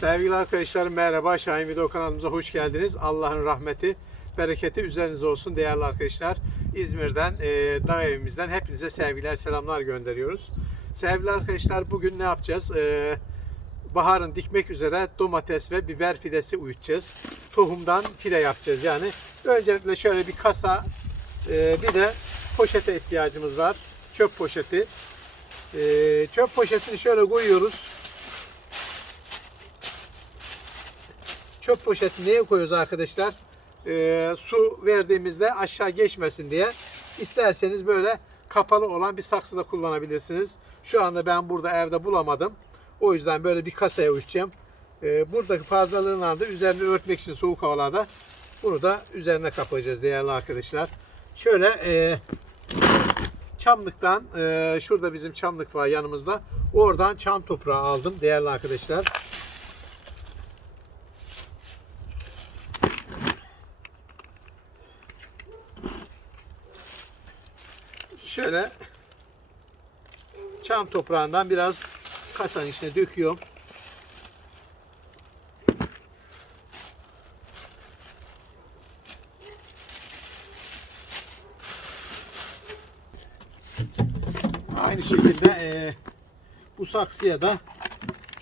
Sevgili arkadaşlar merhaba. Şahin Video kanalımıza hoş geldiniz. Allah'ın rahmeti, bereketi üzerinize olsun değerli arkadaşlar. İzmir'den, e, dağ evimizden hepinize sevgiler, selamlar gönderiyoruz. Sevgili arkadaşlar bugün ne yapacağız? E, baharın dikmek üzere domates ve biber fidesi uyutacağız. Tohumdan fide yapacağız yani. Öncelikle şöyle bir kasa, e, bir de poşete ihtiyacımız var. Çöp poşeti. E, çöp poşetini şöyle koyuyoruz. Çöp poşeti niye koyuyoruz arkadaşlar? Ee, su verdiğimizde aşağı geçmesin diye. İsterseniz böyle kapalı olan bir saksıda kullanabilirsiniz. Şu anda ben burada evde bulamadım. O yüzden böyle bir kasaya uyutacağım. Ee, buradaki fazlalığını da üzerine örtmek için soğuk havalarda bunu da üzerine kapayacağız değerli arkadaşlar. Şöyle e, çamlıktan e, şurada bizim çamlık var yanımızda. Oradan çam toprağı aldım değerli arkadaşlar. Şöyle çam toprağından biraz kasanın içine döküyorum. Aynı şekilde eee, bu saksıya da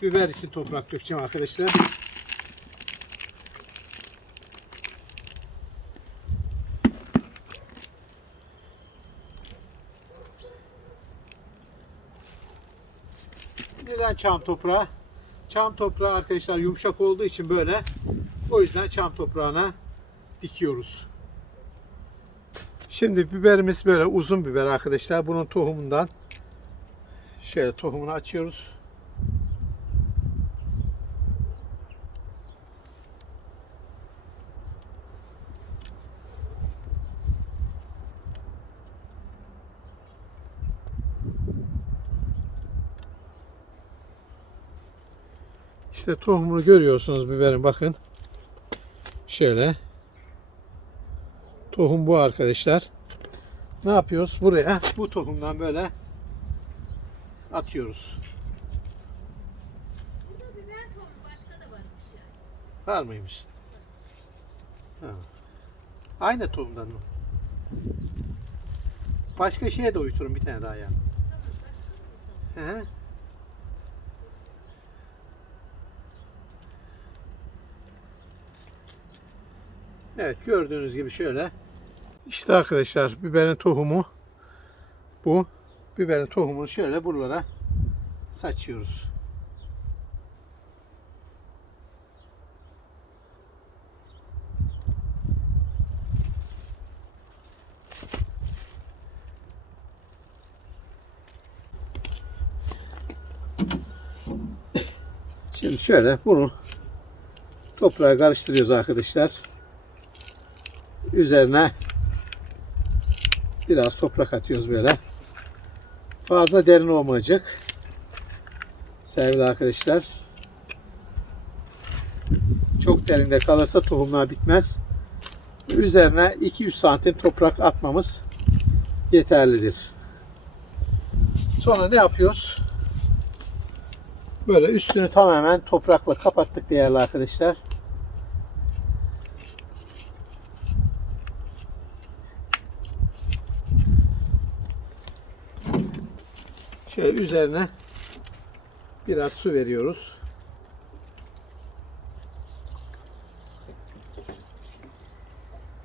biber için toprak dökeceğim arkadaşlar. Neden çam toprağı? Çam toprağı arkadaşlar yumuşak olduğu için böyle. O yüzden çam toprağına dikiyoruz. Şimdi biberimiz böyle uzun biber arkadaşlar. Bunun tohumundan şöyle tohumunu açıyoruz. İşte tohumunu görüyorsunuz biberin bakın. Şöyle. Tohum bu arkadaşlar. Ne yapıyoruz? Buraya bu tohumdan böyle atıyoruz. Burada biber tohumu başka da varmış yani. Var mıymış? Ha. Aynı tohumdan mı? Başka şeye de uyuturum bir tane daha yani. Hı hı. Evet gördüğünüz gibi şöyle. İşte arkadaşlar biberin tohumu bu. Biberin tohumunu şöyle buralara saçıyoruz. Şimdi şöyle bunu toprağa karıştırıyoruz arkadaşlar. Üzerine biraz toprak atıyoruz böyle. Fazla derin olmayacak. Sevgili arkadaşlar. Çok derinde kalırsa tohumlar bitmez. Üzerine 2-3 santim toprak atmamız yeterlidir. Sonra ne yapıyoruz? Böyle üstünü tamamen toprakla kapattık değerli arkadaşlar. Şöyle üzerine biraz su veriyoruz.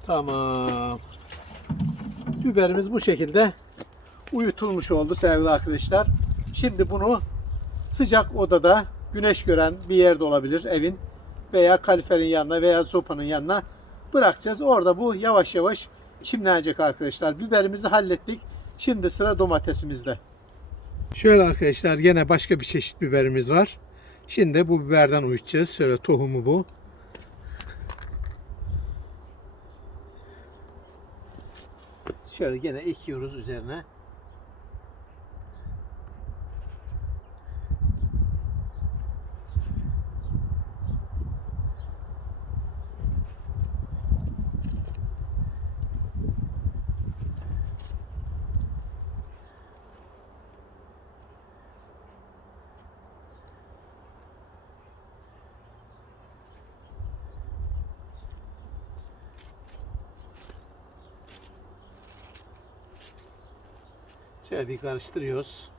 Tamam. Biberimiz bu şekilde uyutulmuş oldu sevgili arkadaşlar. Şimdi bunu sıcak odada güneş gören bir yerde olabilir evin veya kaliferin yanına veya sopanın yanına bırakacağız. Orada bu yavaş yavaş çimlenecek arkadaşlar. Biberimizi hallettik. Şimdi sıra domatesimizde. Şöyle arkadaşlar gene başka bir çeşit biberimiz var. Şimdi bu biberden uyutacağız. Şöyle tohumu bu. Şöyle gene ekiyoruz üzerine. Şöyle bir karıştırıyoruz.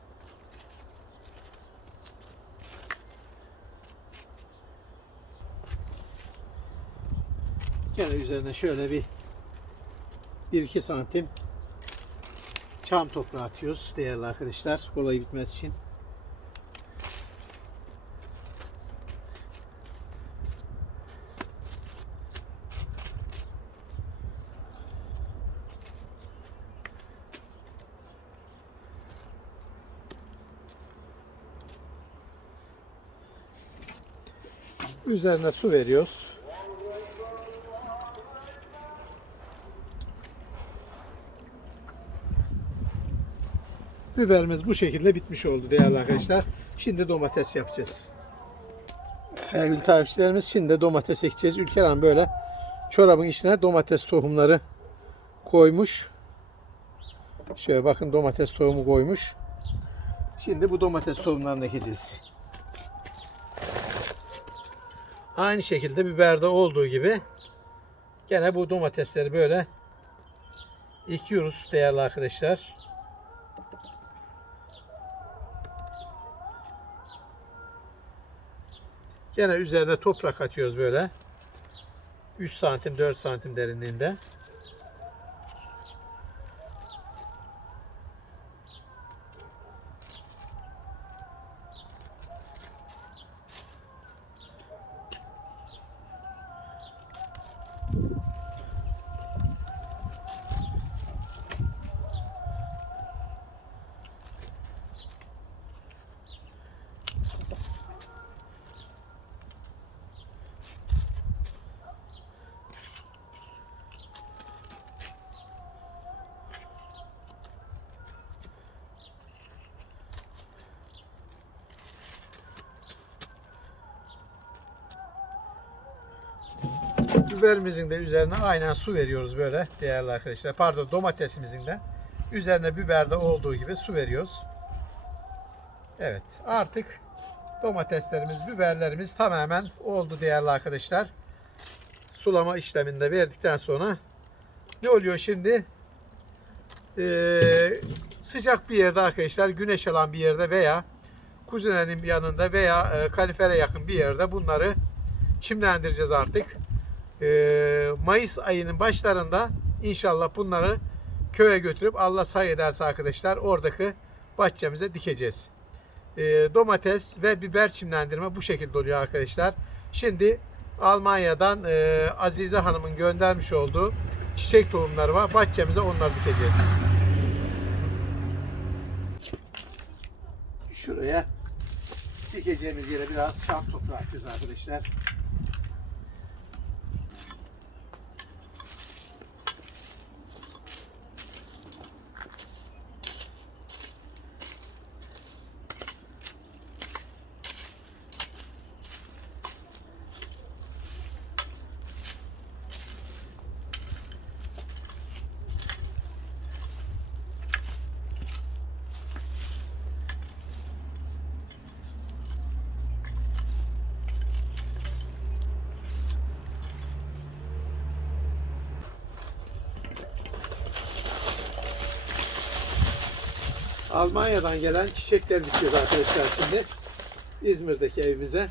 Gene üzerine şöyle bir 1-2 santim çam toprağı atıyoruz değerli arkadaşlar. Kolay bitmez için. Üzerine su veriyoruz. Biberimiz bu şekilde bitmiş oldu değerli arkadaşlar. Şimdi domates yapacağız. Sevgili takipçilerimiz şimdi domates ekeceğiz. Ülker Hanım böyle çorabın içine domates tohumları koymuş. Şöyle bakın domates tohumu koymuş. Şimdi bu domates tohumlarını ekeceğiz. Aynı şekilde biberde olduğu gibi gene bu domatesleri böyle ekiyoruz değerli arkadaşlar. Gene üzerine toprak atıyoruz böyle. 3 santim 4 santim derinliğinde. Biberimizin de üzerine aynen su veriyoruz böyle değerli arkadaşlar. Pardon domatesimizin de üzerine biberde olduğu gibi su veriyoruz. Evet artık domateslerimiz, biberlerimiz tamamen oldu değerli arkadaşlar. Sulama işleminde verdikten sonra ne oluyor şimdi? Ee, sıcak bir yerde arkadaşlar, güneş alan bir yerde veya kuzinenin yanında veya e, kalifere yakın bir yerde bunları çimlendireceğiz artık. Ee, Mayıs ayının başlarında inşallah bunları köye götürüp Allah say ederse arkadaşlar oradaki bahçemize dikeceğiz. Ee, domates ve biber çimlendirme bu şekilde oluyor arkadaşlar. Şimdi Almanya'dan e, Azize Hanım'ın göndermiş olduğu çiçek tohumları var. Bahçemize onları dikeceğiz. Şuraya dikeceğimiz yere biraz şam toprağı arkadaşlar. Almanya'dan gelen çiçekler bitiyor arkadaşlar şimdi. İzmir'deki evimize.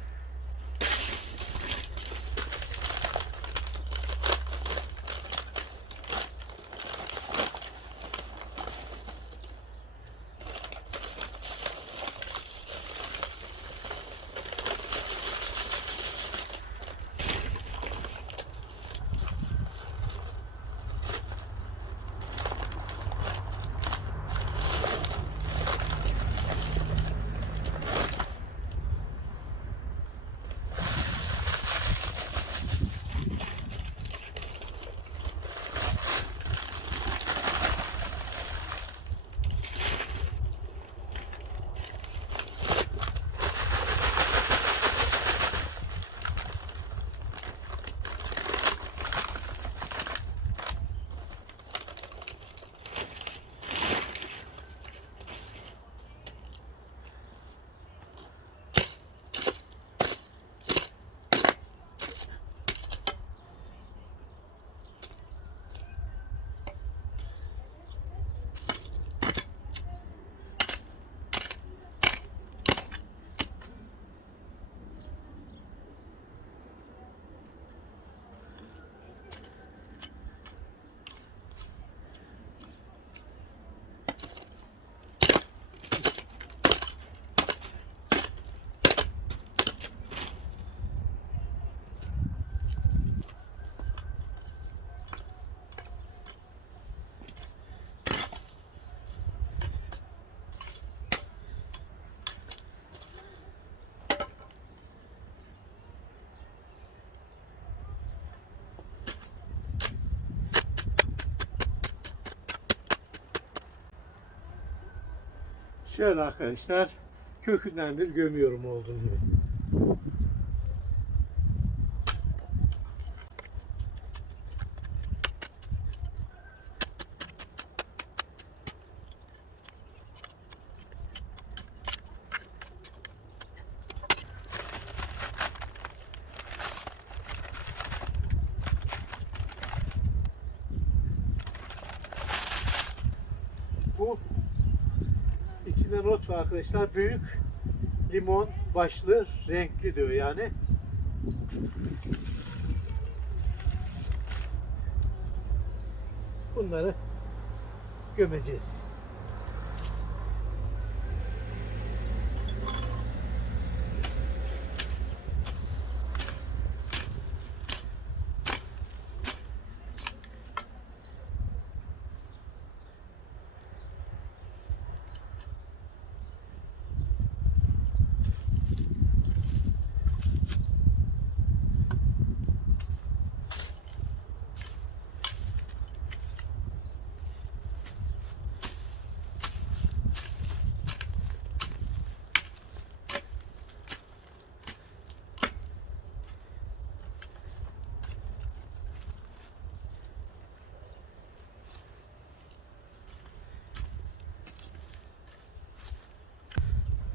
Şöyle arkadaşlar kökünden bir gömüyorum olduğu gibi. Bu not var arkadaşlar. Büyük limon başlı renkli diyor yani. Bunları gömeceğiz.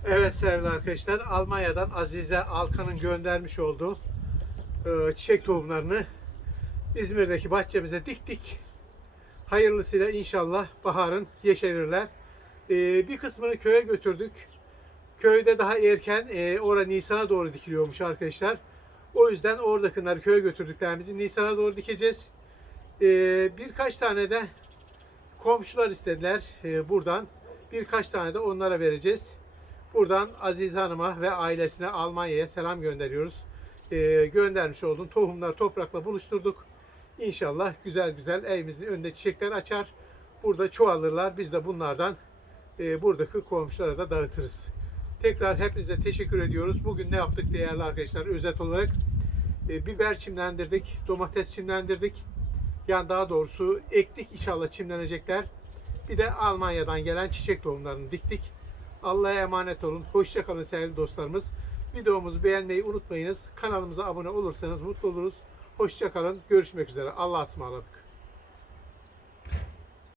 Evet sevgili arkadaşlar Almanya'dan Azize Alkan'ın göndermiş olduğu e, çiçek tohumlarını İzmir'deki bahçemize diktik. Hayırlısıyla inşallah baharın yeşerirler. E, bir kısmını köye götürdük. Köyde daha erken e, ora Nisan'a doğru dikiliyormuş arkadaşlar. O yüzden oradakileri köye götürdüklerimizi Nisan'a doğru dikeceğiz. E, birkaç tane de komşular istediler e, buradan. Birkaç tane de onlara vereceğiz. Buradan Aziz Hanım'a ve ailesine Almanya'ya selam gönderiyoruz. Ee, göndermiş olduğum tohumlar toprakla buluşturduk. İnşallah güzel güzel evimizin önünde çiçekler açar. Burada çoğalırlar. Biz de bunlardan e, buradaki komşulara da dağıtırız. Tekrar hepinize teşekkür ediyoruz. Bugün ne yaptık değerli arkadaşlar? Özet olarak e, biber çimlendirdik, domates çimlendirdik. Yani daha doğrusu ektik inşallah çimlenecekler. Bir de Almanya'dan gelen çiçek tohumlarını diktik. Allah'a emanet olun. Hoşça kalın sevgili dostlarımız. Videomuzu beğenmeyi unutmayınız. Kanalımıza abone olursanız mutlu oluruz. Hoşça kalın. Görüşmek üzere. Allah'a ısmarladık.